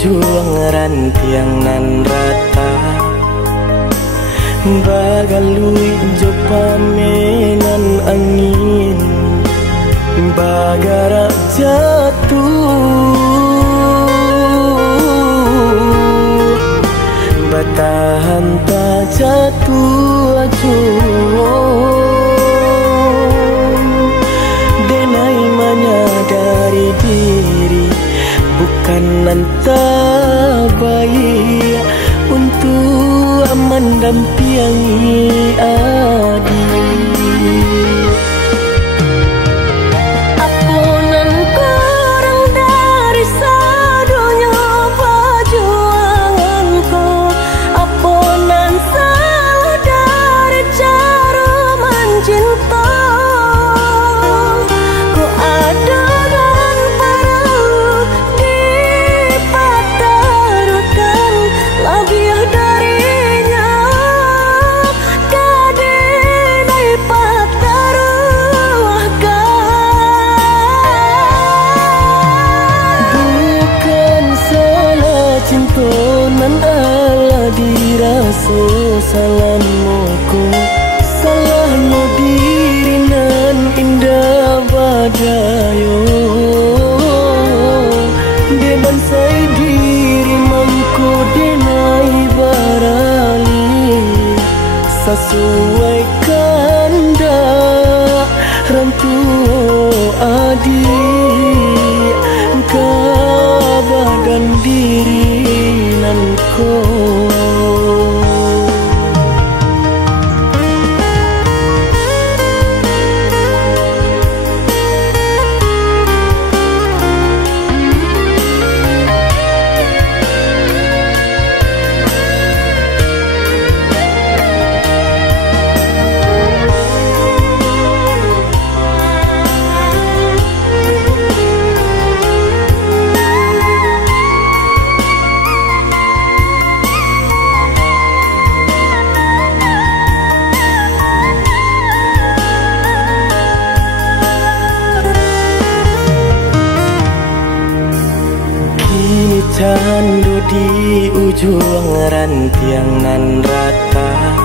ujung rantiang nan rata bagalui jo pamenan angin bagara jatuh batahan tak jatuh denai menyadari diri bukan nanta baik untuk mendampingi adik. Apunan kurang dari sadonya perjuanganku, apunan salah dari cara mencinta. Ku ada dan perlu dipatarukan lebih darinya kadai pataruahkan. Bukan salah cinta nan ala diraso salamuku, salahnya diri nan indah badayo deban sai diri mangku denai barali sesuai kanda rantu adik kabadan diri nan ko. Candu di ujung rantiang nan rata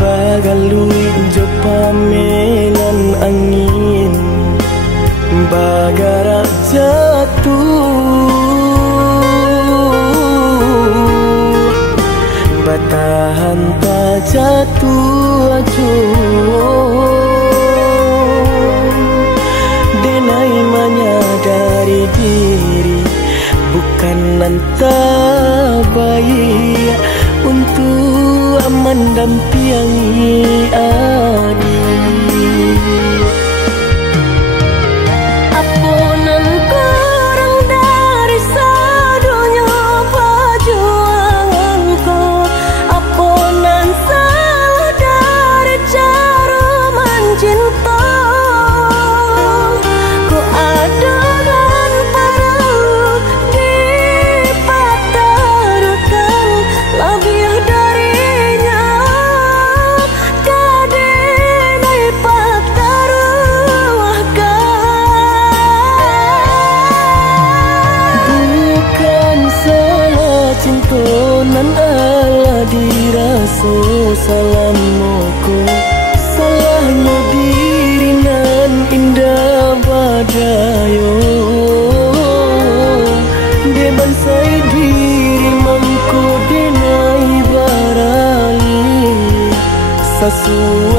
bagalui jo pamenan angin bagara jatuh batahan tak jatuh denai menyadari diri bukan nanta baik untuk mendampingi adik. Apunan kurang dari sadonya perjuanganku, apunan salah dari cara mencinta. Ku ada dan perlu dipatarukan lebih darinya kadai pataruahkan. Bukan salah cinta nan ala diraso salamuku, salahnya diri nan indah badayo deban sai diri mangku denai barali sesuai